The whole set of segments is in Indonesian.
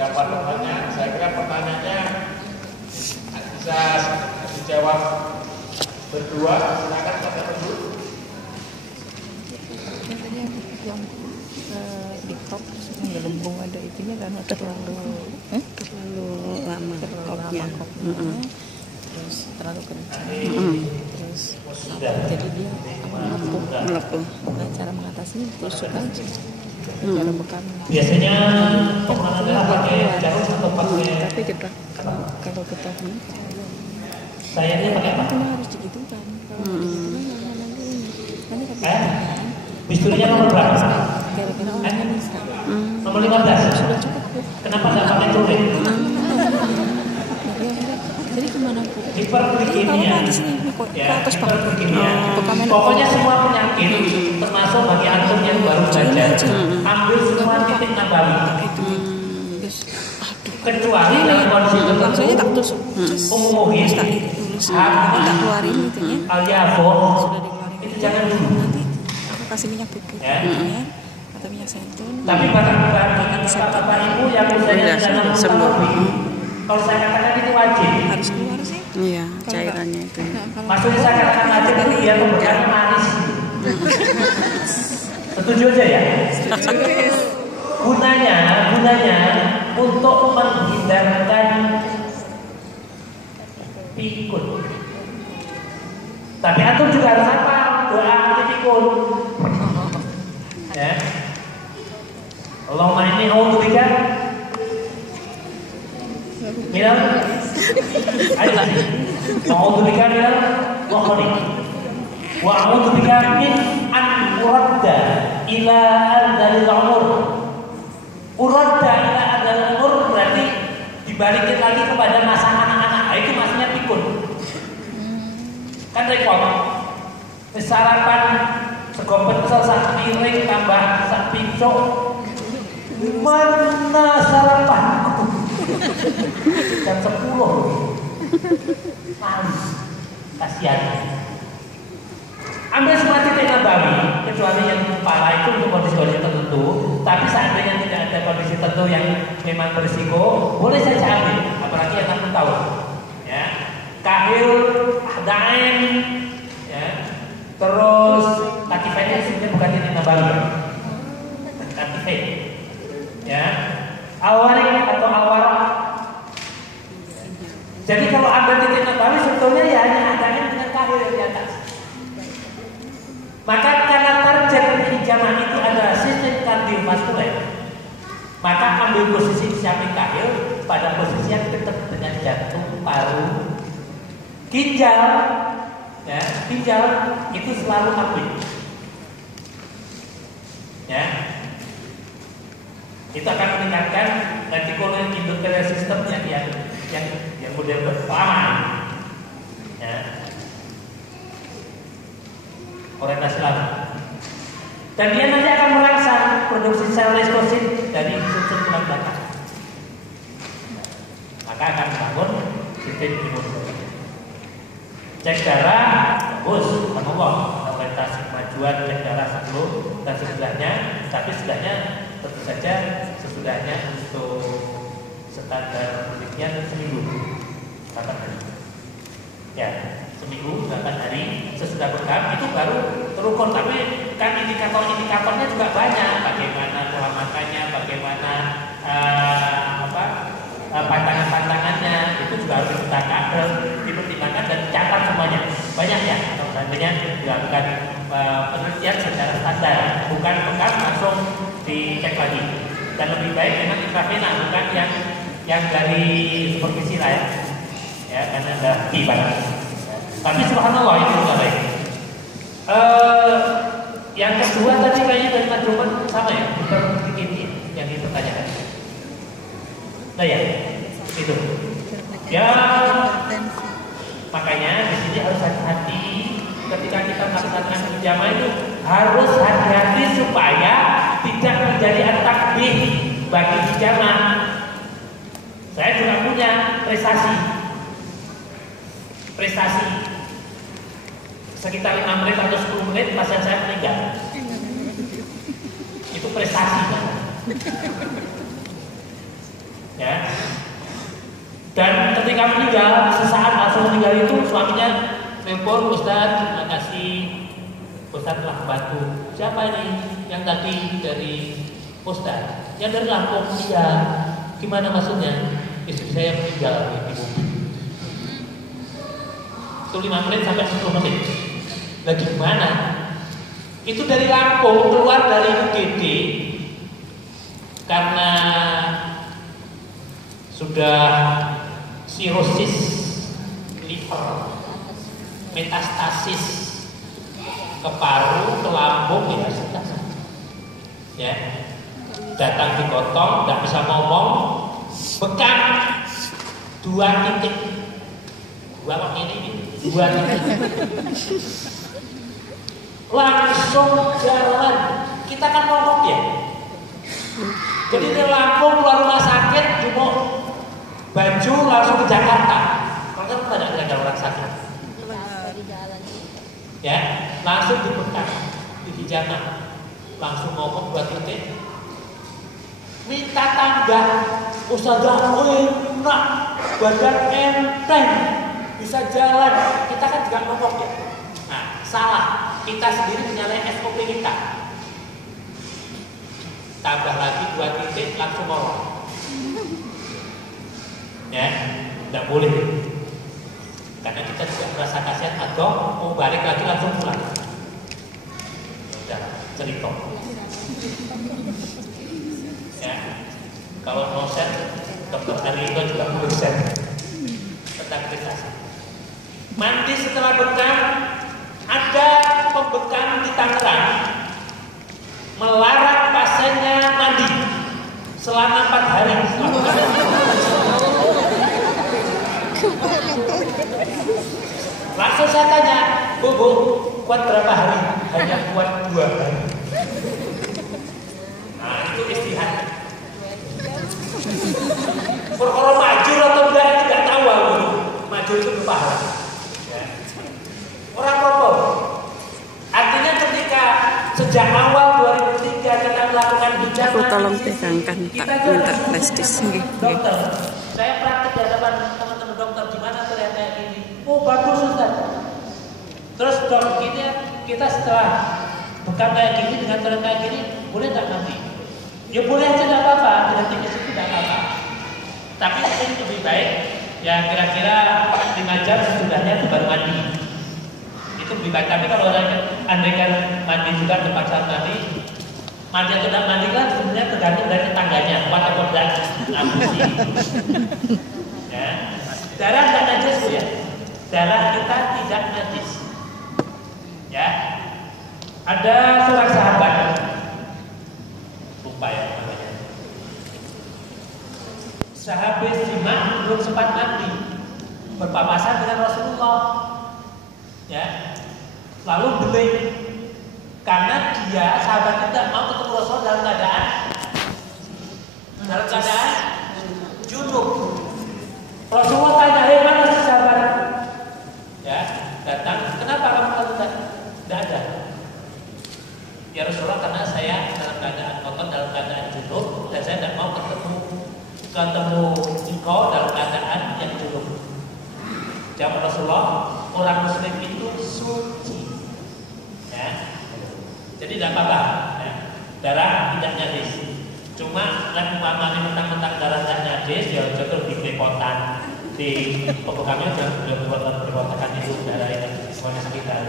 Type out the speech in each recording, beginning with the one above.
beberapa pertanyaan. Saya kira pertanyaannya bisa dijawab berdua. Silakan Pak Teguh. Yang di kop menggelembung ada itunya karena terlalu lama kopnya. Terus terlalu kencang. Terus jadi dia melepuh. Nah, cara mengatasinya tusuk aja. Cara bekam. Biasanya pengurangan darah pakai jarum atau pakai? Tapi kita kalau kita sayangnya pakai apa? Harus digitukan. Nanti bisturinya nomor berapa? Kira-kira orangnya bisa. Nomor 15. Sudah cukup. Kenapa nggak pakai curi? Jadi gimana Bu? Hiperglikemia. Ya, hiperglikemia. Pokoknya semua penyakit, termasuk bagi antum yang baru belajar, ambil semua titik nabawi. Kecuali dalam kondisi tertentu, umumohis, tak keluarin itunya. al-yafo, itu jangan dulu. Nanti aku kasih minyak bubuk ya, atau minyak zaitun. Tapi bapak ibu yang usianya dalam tahun, kalau saya katakan itu wajib. Harus keluar sih. Iya, cairannya itu. Maksudnya saya katakan wajib itu biar pemberiannya manis. Setuju aja ya? Gunanya untuk menghindarkan pikun. Tapi antum juga harus apa? Doa anti pikun. Ya. Allahumma inni a'udzubika minal ajzi wa a'udzubika minal wahri wa a'udzubika min an uradda ila adzalil umur. Uradda ila adzalil umur berarti dibalikin lagi kepada masa anak-anak. Nah, itu maksudnya pikun. Kan repot. Sarapan sego pecel sak piring tambah sak pincuk. Mana sarapanku? Jam 10. Manis. Kasihan. Ambil semua titik nabawi, kecuali yang kepala itu untuk kondisi tertentu. Tapi seandainya tidak ada kondisi tertentu yang memang berisiko, boleh saja ambil. Apalagi yang kamu tahu, ya. Kahil, ahdain, ya. Terus katifainnya sebenarnya bukan titik nabawi, katifain, ya. Awarik atau awarak. Jadi kalau ambil titik nabawi sebetulnya ya hanya ahdain dengan kahil yang di atas. Maka karena target hijamah itu adalah sistem kardiovaskuler, maka ambil posisi samping kahil pada posisi yang dekat dengan jantung, paru, ginjal, ya, ginjal itu selalu aktif, ya. Itu akan meningkatkan retikulum endothelial system yang model pertama, ya. Orientasi lama. Dan dia nanti akan merangsang produksi sel leukosit dari susun tulang belakang. Maka akan membangun sistem imun. Cek darah bagus, Allah. Orientasi kemajuan cek darah sebelum dan sesudahnya. Tapi sesudahnya tentu saja sesudahnya untuk standar penelitian seminggu 8 hari. Ya. Seminggu 8 hari sesudah bekam itu baru terukur. Tapi kan indikatornya juga banyak. Bagaimana pola makannya, bagaimana pantangan-pantangannya itu juga harus dipertimbangkan dan catat semuanya. Banyak ya. Atau seandainya dilakukan penelitian secara standar, bukan bekam langsung dicek lagi. Dan lebih baik memang intravena, bukan yang dari supervisi lah ya. Ya, karena ada banyak. Tapi subhanallah itu juga baik. Yang kedua tadi kayaknya dari Madruman sama ya, bukan begini yang dipertanyakan. Nah ya, itu. Ya, makanya di sini harus hati-hati ketika kita melaksanakan hijamah itu harus hati-hati supaya tidak menjadi at-takbih bagi hijamah. Saya juga punya prestasi sekitar 5 menit atau 10 menit pasien saya meninggal. Itu prestasi kan? Ya. Dan ketika meninggal, sesaat langsung meninggal itu suaminya telepon, Ustaz, terima kasih, Ustaz telah membantu. Siapa ini yang tadi dari Ustaz? Yang dari Lampung. Iya. Gimana maksudnya? Istri saya meninggal di mobil. Itu 5 menit sampai 10 menit. Lagi gimana? Itu dari Lampung keluar dari UGD karena sudah sirosis liver, metastasis ke paru, ke lambung, ya sudah. Ya, datang digotong, nggak bisa ngomong, bekam 2 titik, 2 titik, langsung jalan. Kita kan ngomong ya. Jadi di Lampung keluar rumah sakit, cuma baju langsung ke Jakarta. Kalau kan ada orang sakit. Ya, langsung dibekam, di hijama, langsung ngomong 2 titik. Minta tangga, Ustazah, enak, badan enteng, bisa jalan. Kita kan juga ngomong ya. Nah, salah. Kita sendiri menyalahi SOP kita. Tambah lagi 2 titik langsung ngomong. Ya, tidak boleh. Karena kita juga merasa kasihan atau mau balik lagi langsung pulang. Sudah cerita. Ya, kalau mau set, Dr. Arito juga perlu set tentang prestasi. Mandi setelah bekam, ada pembekam di Tangerang melarang pasiennya mandi selama 4 hari. Langsung saya tanya, Bu, kuat berapa hari? Hanya kuat 2 hari. Nah, itu istihad. Perkara maju atau enggak tidak tahu aku. Maju itu berpahala. Ya. Orang apa? Artinya ketika sejak awal 2003 kita melakukan hijama, tolong pegangkan tak minta plastis. Dokter, saya praktik di hadapan teman-teman dokter, gimana ternyata ini? Oh bagus Ustaz. Terus dok, kita setelah bekam kayak gini dengan turun kayak gini, boleh nggak mandi? Ya boleh aja, nggak apa-apa. Dengan tinggi itu nggak apa-apa. Tapi ini lebih baik, ya kira-kira 5 jam sesudahnya baru mandi. Itu lebih baik. Tapi kalau andaikan mandi juga tempat saat mandi atau tidak mandi kan sebenarnya tergantung dari tetangganya, kuat atau tidak. Ya. Darah tidak najis ya. Darah kita tidak najis. Ya. Ada seorang sahabat, lupa ya namanya. Sehabis jima belum sempat mandi, berpapasan dengan Rasulullah. Ya. Lalu beli karena dia sahabat tidak mau ketemu Rasul dalam keadaan junub. Rasulullah tanya, "Hei, mana si sahabat?" Ya, datang. Kenapa kamu tidak ada? Ya Rasulullah, karena saya dalam keadaan kotor, dalam keadaan junub, dan saya tidak mau ketemu engkau dalam keadaan yang junub. Jawab Rasulullah, orang Muslim itu suci. Ya. Jadi tidak apa-apa. Ya. Darah tidak najis. Cuma kan umpamanya mentang-mentang darah tidak najis, ya jatuh di belepotan, di pembukamnya sudah buat belepotan itu darah yang semuanya sekitar.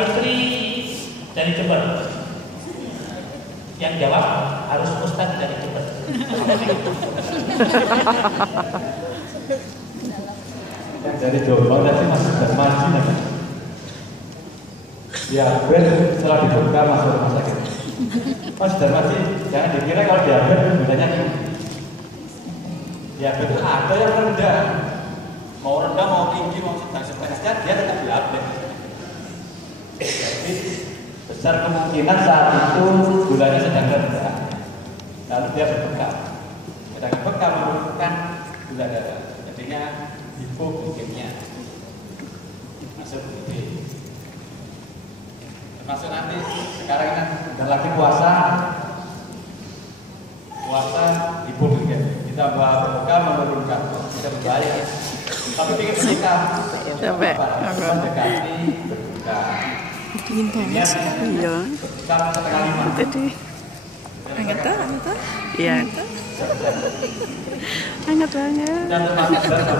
Fitri dari Jember. Yang jawab harus Ustaz dari Jember. Yang dari Jombang tadi masih Darmaji namanya. Diabetes setelah dibuka masuk rumah sakit. Mas Darmaji, jangan dikira kalau diabetes bedanya ini. Diabetes ada yang rendah, mau rendah mau tinggi mau sedang stresnya dia tetap diabetes. Jadi besar kemungkinan saat itu gulanya sedang rendah, lalu dia berbekam. Sedangkan bekam menurunkan gula darah, jadinya hipoglikemia masuk ini. Termasuk nanti sekarang kan bentar lagi puasa, puasa hipoglikemin, ditambah berbuka menurunkan, tidak berbahaya. Tapi ingin menikah, Sampai mendekati berbuka. dingin banget sih. Iya. Berbuka setengah 5. Tadi Hangat tuh, hangat tuh. iya. Hangat banget. Dan termasuk berat.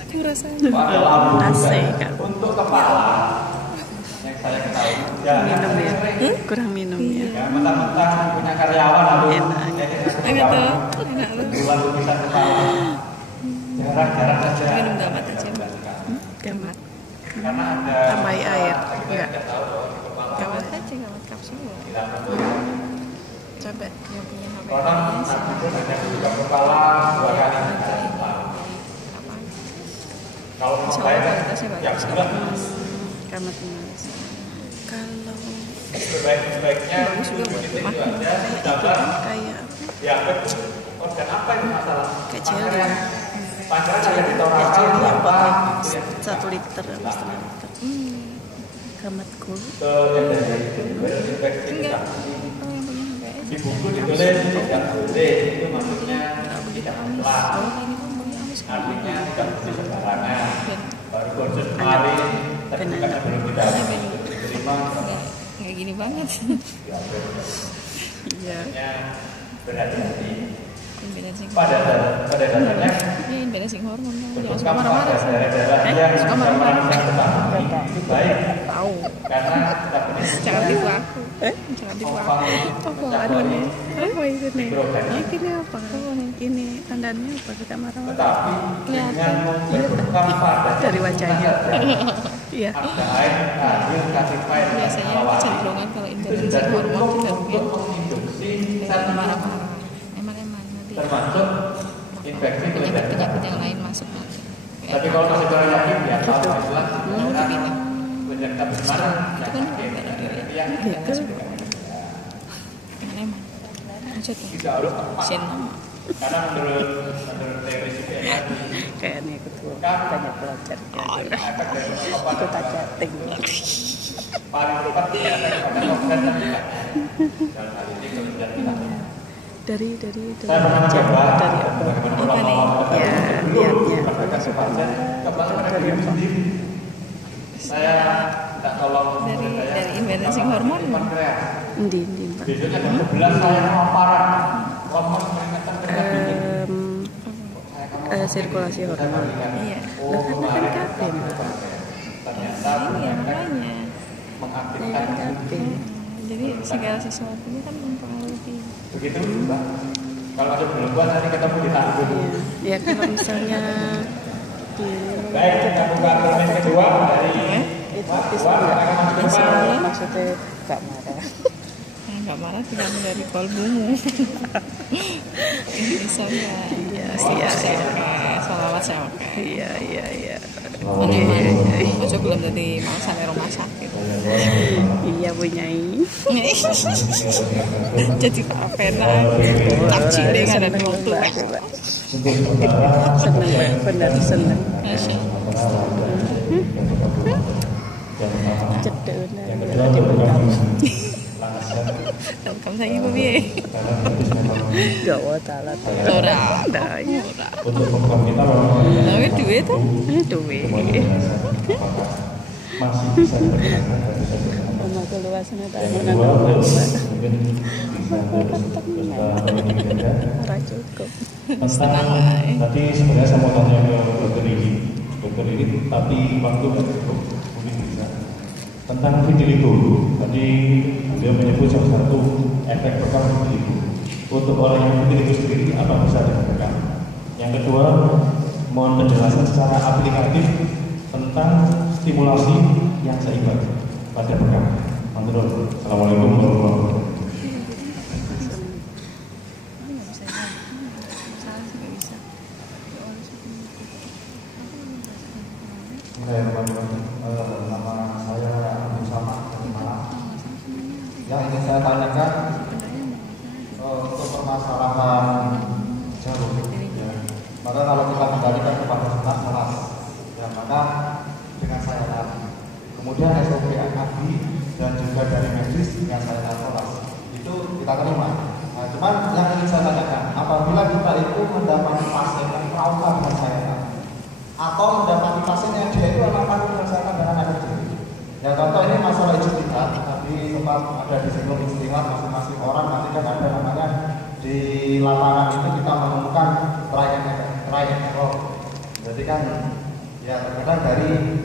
Aku rasanya. Asik kan. Untuk kepala yang saya ketahui, ya, Minum ya. Kurang minum ya. ya mentang-mentang punya karyawan atau Enak. Hangat tuh, enak tuh. bulan lukisan kepala, jarang-jarang saja. Minum damat aja, Mbak. Gamat. Karena ada Tambahi air. Enggak. Gawat aja, gawat kapsul. Coba. Yang punya HP. orang Nabi pun hanya buka kepala 2 kali. Apa? Kalau Insya saya Allah kualitasnya ya bagus. sudah. Gamat manis. Kalau Sebaik-baiknya Bagus juga buat itu mah. aja ditambah kayak ya organ apa ini masalah kayak jelly. pancaran yang Kayak ditorakan jelly berapa apa? gitu ya. 1 liter atau 1,5 liter. Gamat cool. Infeksi Enggak. kita. Oh, yang punya HP. Di buku ditulis tidak boleh, itu maksudnya tidak mutlak. Oh, ini kan punya amis. Artinya tidak boleh sembarangan. Ben. Baru kursus kemarin, sertifikatnya belum kita terima. Nggak gini banget. Iya. Artinya berhati-hati. Imbalancing. Pada dasarnya Ini imbalancing hormon. Jangan suka untuk marah-marah. pada daerah-daerah yang Suka marah-marah. itu baik Tahu. karena kita punya Jangan tipu aku. Jangan tipu aku. Apa aduh nih? Apa itu nih? mikroorganisme. Ini apa? Ini tandanya apa? Kita marah-marah. Tetapi dengan membentukkan pada Dari wajahnya. Iya. ada air hasil kalsified Biasanya kecenderungan kalau imbalancing hormon kita mungkin untuk menginduksi sel marah-marah. Emang nanti termasuk infeksi kulit dan penyakit yang lain masuk nanti. tapi kalau masih kurang yakin ya kalau jelas karena kulit kita bermarah Itu kan beda diri. yang Emang. Lanjut ya. tidak harus tepat Sin. karena menurut teori CPNS Kayaknya ketua banyak belajar. efek dari obat Ikut aja ting. paling tepat ya efek pada obat dalam hal ini kemudian kita Dari saya pernah mencoba dari apa? bagaimana Apa nih? melakukan Ya, dulu lihatnya. pada kasus pasien kebetulan pada diri sendiri saya tidak tolong Dari imbalancing hormon. pankreas. Ndi Pak. Besoknya jam 11 saya kelaparan lemah keringetan Sirkulasi hormon. Iya. Lah kan kabeh, Mbak. ternyata Iya makanya. mengaktifkan Kabeh. Jadi segala sesuatunya kan mempengaruhi. begitu mbak kalau ada belum nanti ketemu di tanggung Iya. Ya kalau misalnya di baik kita buka permen kedua dari itu bisa enggak maksudnya enggak marah. Nggak marah tidak dari kolbumu. Ini bisa nggak? Iya, Iya, iya. Salawat saya oke. Iya. Menemani. Ojo belum jadi mau sampai rumah sakit. Iya punyai. Jadi pena. Tak cilik ada di waktu. Seneng Mbak, benar seneng. Cedek benar di bekam. Dan kamu sayang ibu biye. Gak mau talat. Ora. Daya. Untuk program kita memang Tapi duit tuh. Duwe. masih bisa bergerak. Rumah keluasannya tak Yang menanam kedua Mbak. mungkin bisa Ora cukup. tentang tadi sebenarnya saya mau tanya ke dokter ini tapi waktu nggak cukup mungkin bisa tentang vitiligo. Tadi beliau menyebut salah satu efek bekam vitiligo. Untuk orang yang vitiligo sendiri apa bisa dilakukan? Yang kedua, mohon penjelasan secara aplikatif tentang stimulasi yang seimbang pada bekam. Assalamualaikum warahmatullahi wabarakatuh. Nama saya Abdul Samad dari Malang. Yang ingin saya tanyakan untuk permasalahan jarum, ya. Maka kalau kita kembalikan kepada senat salas, yang mana dengan sayatan, kemudian SOP AKB dan juga dari medis dengan sayatan salas, itu kita terima. Nah, cuman yang ingin saya tanyakan, apabila kita itu mendapati pasien yang trauma dengan saya, atau mendapati pasien yang dia itu anak takut menyelesaikan dengan anak kecil. Ya contoh ini masalah istiqat, tadi sempat ada di sebelum istiqat masing-masing orang nanti kan ada namanya di lapangan itu kita menemukan trayek error. Jadi kan ya terkadang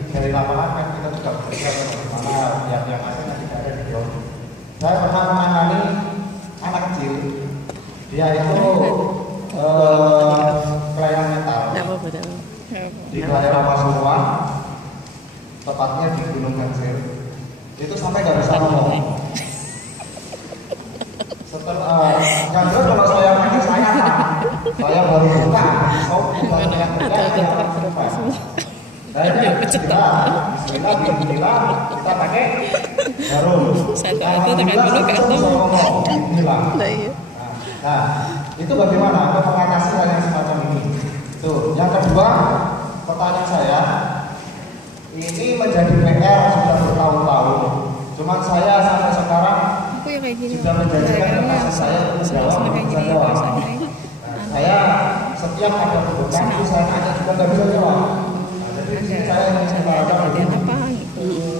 dari lapangan kan kita juga bekerja bagaimana yang aslinya tidak ada di ground. Saya pernah menangani anak kecil, dia itu kelainan mental di daerah Pasuruan, tepatnya di Gunung Kansir. Itu sampai nggak bisa ngomong. Setelah yang jelas kalau saya pakai saya baru buka, Bismillah, kita pakai jarum. Nah, itu bagaimana untuk mengatasi hal yang semacam ini? Tuh, yang kedua, pertanyaan saya, ini menjadi PR sudah bertahun-tahun. Cuman saya sampai sekarang sudah menjadikan kekasih saya untuk menjawab. Saya setiap ada kebutuhan itu saya tanya juga nggak bisa jawab. Jadi saya ingin mengatakan begini.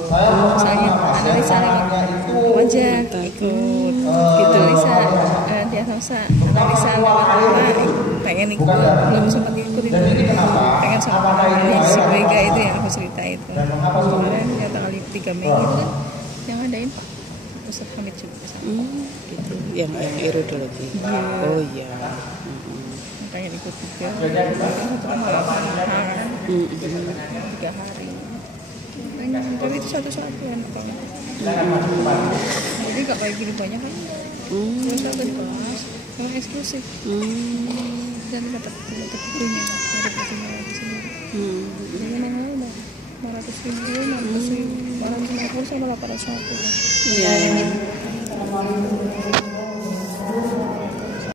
Saya misalnya analisanya itu wajah ikut gitu bisa diagnosa analisa pengen ikut belum sempat ikutin pengen sama si Vega itu yang aku cerita itu kemarin ya tanggal 3 Mei itu kan yang ngadain Ustaz Hamid juga sama gitu yang iridologi oh iya makanya ikut juga satu malam 3 hari tapi itu satu-satuan jadi gak kayak gini banyak kan terus aku dibahas yang eksklusif dan dapat bukunya ada bukunya di sini jadi mahal udah 500.000 450 sama 850 iya